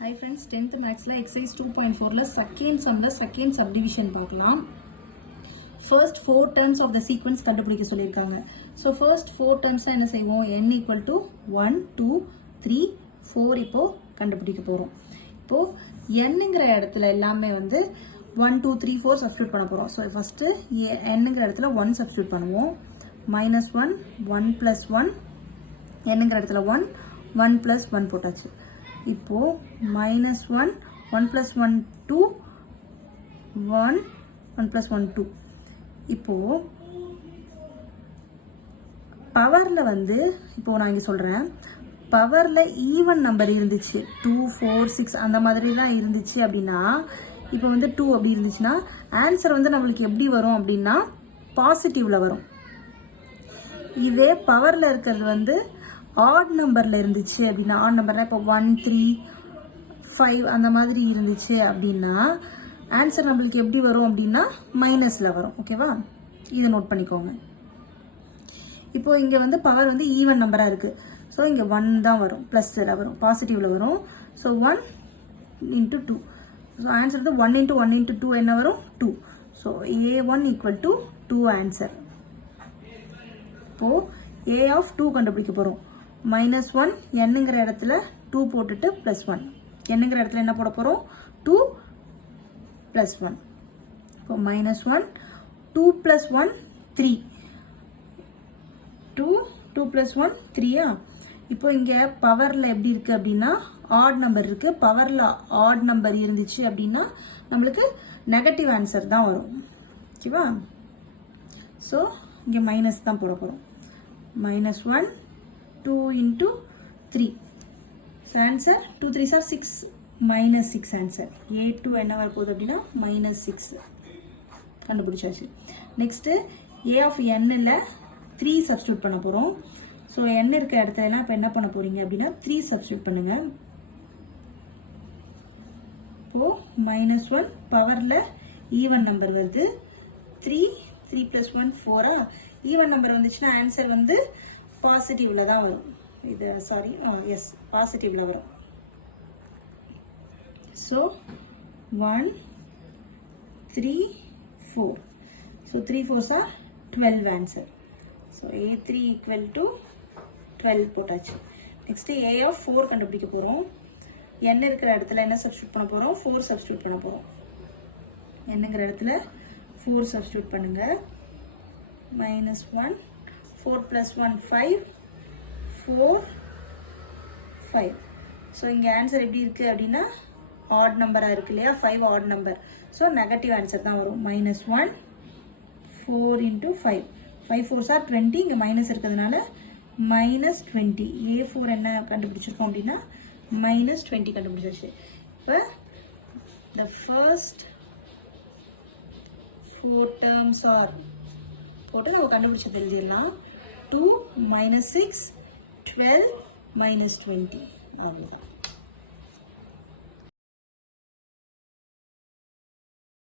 Hi friends, 10th Maths exercise 2.4 second sum second subdivision பார்க்கலாம். First 4 terms of the sequence கண்டுபிடிக்க சொல்லியிருக்காங்க. So first 4 terms என்ன செய்வோம்? n equal to 1, 2, 3, 4 இப்போ கண்டுபிடிக்க போறோம். இப்போ nங்கிற இடத்துல எல்லாமே வந்து 1, 2, 3, 4 substitute பண்ண போறோம். So first nங்கிற இடத்துல 1 substitute பண்ணுவோம். minus 1, 1 plus 1, nங்கிற இடத்துல 1, 1 plus 1 போட்டாச்சு. இப்போ minus 1, 1 plus 1, 2, 1, 1 plus 1, 2. இப்போ பவர்ல வந்து இப்போ நான் இங்க சொல்றேன், பவர்ல ஈவன் நம்பர் இருந்துச்சு 2, 4, 6 அந்த மாதிரி தான் இருந்துச்சு அப்படின்னா, இப்போ வந்து 2 அப்படி இருந்துச்சுன்னா ஆன்சர் வந்து நம்மளுக்கு எப்படி வரும் அப்படின்னா பாசிட்டிவ்ல வரும். இதே பவர்ல இருக்கிறது வந்து ஆட் நம்பர்ல இருந்துச்சு அப்படின்னா, ஆட் நம்பர்ல இப்போ 1, 3, 5 அந்த மாதிரி இருந்துச்சு அப்படின்னா ஆன்சர் நம்மளுக்கு எப்படி வரும் அப்படின்னா மைனஸ்ல வரும். ஓகேவா, இதை நோட் பண்ணிக்கோங்க. இப்போ இங்க வந்து பவர் வந்து ஈவன் நம்பரா இருக்கு. ஸோ இங்க 1 தான் வரும், பிளஸ்ல வரும், பாசிட்டிவ்ல வரும். So 1 into 2. ஸோ ஆன்சர் வந்து 1 into 1 into 2 என்ன வரும்? 2. So A1 equal to 2 answer. இப்போ A of 2 கண்டுபிடிக்க போறோம். minus 1, nங்கிற இடத்துல 2 போட்டுட்டு plus 1. nங்கிற இடத்துல என்ன போட போறோம்? 2 plus 1. இப்போ minus 1, 2 plus 1, 3. 2 plus 1, 3. இப்போ இங்க பவர்ல எப்படி இருக்கு அப்படின்னா ஆட் நம்பர் இருக்கு. பவர்ல ஆட் நம்பர் இருந்துச்சு அப்படின்னா நம்மளுக்கு நெகட்டிவ் ஆன்சர் தான் வரும். ஓகேவா, ஸோ இங்க மைனஸ் தான் போட போறோம். minus 1, 2 into 3. So answer 2 3s are 6, minus 6 answer. A2 என்ன வரப்போகுது அப்படின்னா minus 6 கண்டுபிடிச்சாச்சு. நெக்ஸ்ட் A of n ல 3 சப்ஸ்டியூட் பண்ண போறோம். ஸோ n இருக்க இடத்துல எல்லாம் இப்போ என்ன பண்ண போறீங்க அப்படின்னா 3 சப்ஸ்டியூட் பண்ணுங்க. இப்போ minus 1 பவர்ல ஈவன் நம்பர் வருது. 3 plus 1 4. ஈவன் நம்பர் வந்துச்சுன்னா ஆன்சர் வந்து பாசிட்டிவ்ல தான் வரும். இது சாரி, எஸ், பாசிட்டிவ்ல வரும். So 1, 3, 4. So 3 4s are 12 answer. So A3 equal to 12 போட்டாச்சு. நெக்ஸ்ட் A of 4 கண்டுபிடிக்க போறோம். n இருக்கிற இடத்துல என்ன சப்ஸ்டியூட் பண்ண போறோம்? 4 சப்ஸ்டியூட் பண்ண போறோம். nங்கிற இடத்துல 4 சப்ஸ்டியூட் பண்ணுங்க. minus 1, 4 plus 1, 5, 4, 5. ஸோ இங்கே ஆன்சர் எப்படி இருக்கு அப்படின்னா ஆட் நம்பராக இருக்கு இல்லையா, 5 add number. So negative answer தான் வரும். minus 1, 4 into 5. 5 4s are 20. இங்கே மைனஸ் இருக்கிறதுனால minus 20. A4 என்ன கண்டுபிடிச்சிருக்கோம் அப்படின்னா minus 20 கண்டுபிடிச்சாச்சு. இப்போ the first 4 terms are போட்டு நம்ம கண்டுபிடிச்சது எழுதிடலாம். 2 minus 6, 12 minus 20. அவ்வளோதான்.